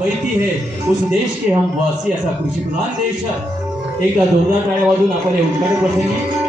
बैती हे है उस देश के हम वासी असा कृषी प्रधान देश एका जोरदार टाळ्या वाजून आपण हे उद्घाटन प्रसंगी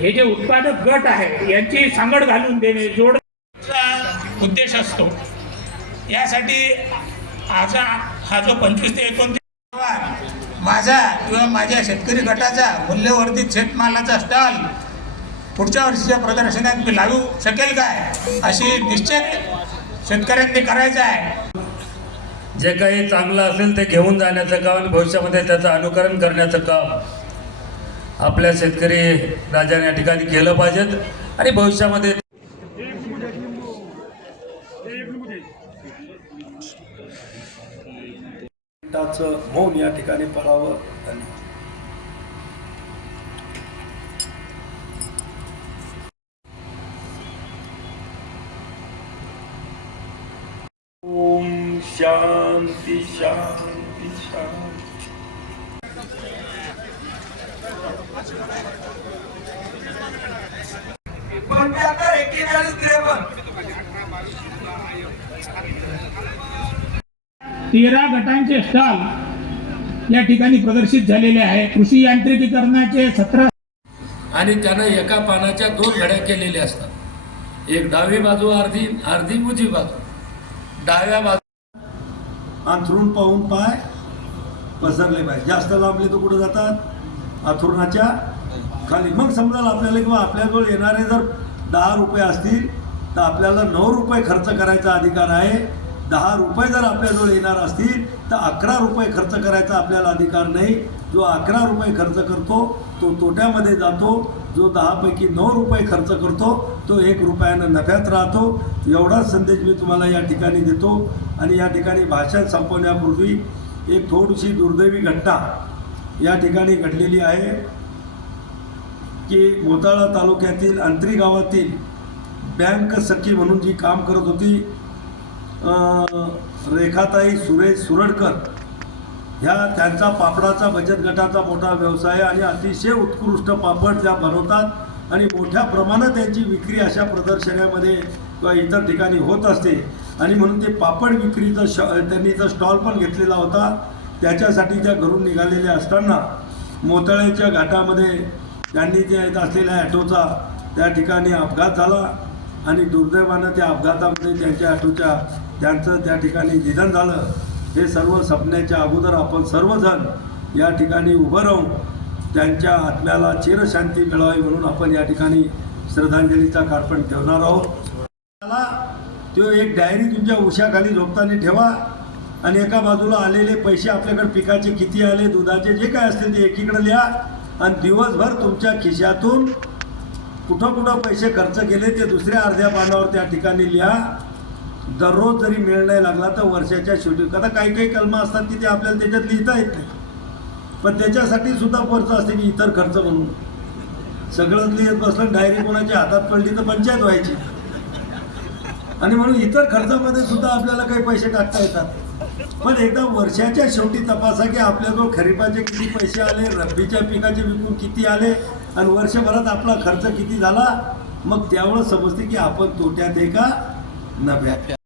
हे जे उत्पादक गट आहे यांची सांगड घालून देणे जोड उद्देश असतो. यासाठी आज हा जो पंचवीस ते एकोणतीस माझा किंवा माझ्या शेतकरी गटाचा मूल्यवर्धित शेतमालाचा स्टॉल पुढच्या वर्षीच्या प्रदर्शनात मी लावू शकेल काय? अशी निश्चय शेतकऱ्यांनी करायचं आहे. जे काही चांगलं असेल ते घेऊन जाण्याचं काम आणि भविष्यामध्ये त्याचं अनुकरण करण्याचं काम. आपल्या शेतकरी राजाने या ठिकाणी केलं पाहिजेत आणि भविष्यामध्ये मौन या ठिकाणी पडावं ओम शांती शांती शांती. तेरा गटांचे स्टॉल या ठिकाणी प्रदर्शित झालेले आहे. कृषी यांत्रिकीकरणाचे सतरा आणि त्यानं एका पानाच्या दोन घड्या केलेल्या असतात. एक डावी बाजू अर्धी अर्धी उजवी बाजू. डाव्या बाजू अंथरून पाहून पाय पसरले पाहिजे. जास्त लांबले तर कुठं जातात? अंथरुणाच्या खाली. मग समजाल आपल्याला किंवा आपल्याजवळ येणारे जर दहा रुपये असतील तर आपल्याला नऊ रुपये खर्च करायचा अधिकार आहे. दहा रुपये जर आपल्याजवळ येणार असतील तर अकरा रुपये खर्च करायचा आपल्याला अधिकार नाही. जो अकरा रुपये खर्च करतो तो तोट्यामध्ये जातो. जो दहापैकी नऊ रुपये खर्च करतो तो एक रुपयानं नफ्यात राहतो. एवढाच संदेश मी तुम्हाला या ठिकाणी देतो. आणि या ठिकाणी भाषण संपवण्यापूर्वी एक थोडीशी दुर्दैवी घटना या ठिकाणी घडलेली आहे की मोताळा तालुक्यातील अंतरी गावातील बँक सखी म्हणून जी काम करत होती रेखाताई सुरेश सुरडकर ह्या त्यांचा पापडाचा बचत गटाचा मोठा व्यवसाय आणि अतिशय उत्कृष्ट पापड त्या बनवतात आणि मोठ्या प्रमाणात त्यांची विक्री अशा प्रदर्शनामध्ये किंवा इतर ठिकाणी होत असते. आणि म्हणून ते पापड विक्रीचं श त्यांनी इथं स्टॉल पण घेतलेला होता. त्याच्यासाठी त्या घरून निघालेल्या असताना मोतळ्याच्या घाटामध्ये त्यांनी जे येत असलेल्या ॲटोचा त्या ठिकाणी अपघात झाला. आणि दुर्दैवानं त्या अपघातामध्ये त्यांच्या ॲटोच्या त्यांचं त्या ठिकाणी निधन झालं. हे सर्व सपन्याच्या अगोदर आपण सर्वजण या ठिकाणी उभं राहून त्यांच्या आत्म्याला चिरशांती मिळावी म्हणून आपण या ठिकाणी श्रद्धांजलीचा कार्पण ठेवणार आहोत. त्याला तो एक डायरी तुमच्या उशाखाली झोपताना ठेवा आणि एका बाजूला आलेले पैसे आपल्याकडे पिकाचे किती आले दुधाचे जे काय असतील ते एकीकडे लिहा आणि दिवसभर तुमच्या खिशातून कुठं कुठं पैसे खर्च केले ते दुसऱ्या अर्ध्या पानावर त्या ठिकाणी लिहा. दररोज जरी मेळ नाही लागला तर वर्षाच्या शेवटी आता काही काही कलमं असतात की ते आपल्याला त्याच्यात लिहिता येत नाही. पण त्याच्यासाठी सुद्धा खर्च असते की इतर खर्च म्हणून सगळंच लिहित बसलं डायरी कोणाच्या हातात पडली तर पंचायत व्हायची. आणि म्हणून इतर खर्चामध्ये सुद्धा आपल्याला काही पैसे टाकता येतात. पण एकदा वर्षाच्या शेवटी तपासा की आपल्याजवळ खरीपाचे किती पैसे आले रब्बीच्या पिकाचे विकून किती आले आणि वर्षभरात आपला खर्च किती झाला मग त्यावेळेस समजते की आपण तोट्यात आहे का? नफ्यात.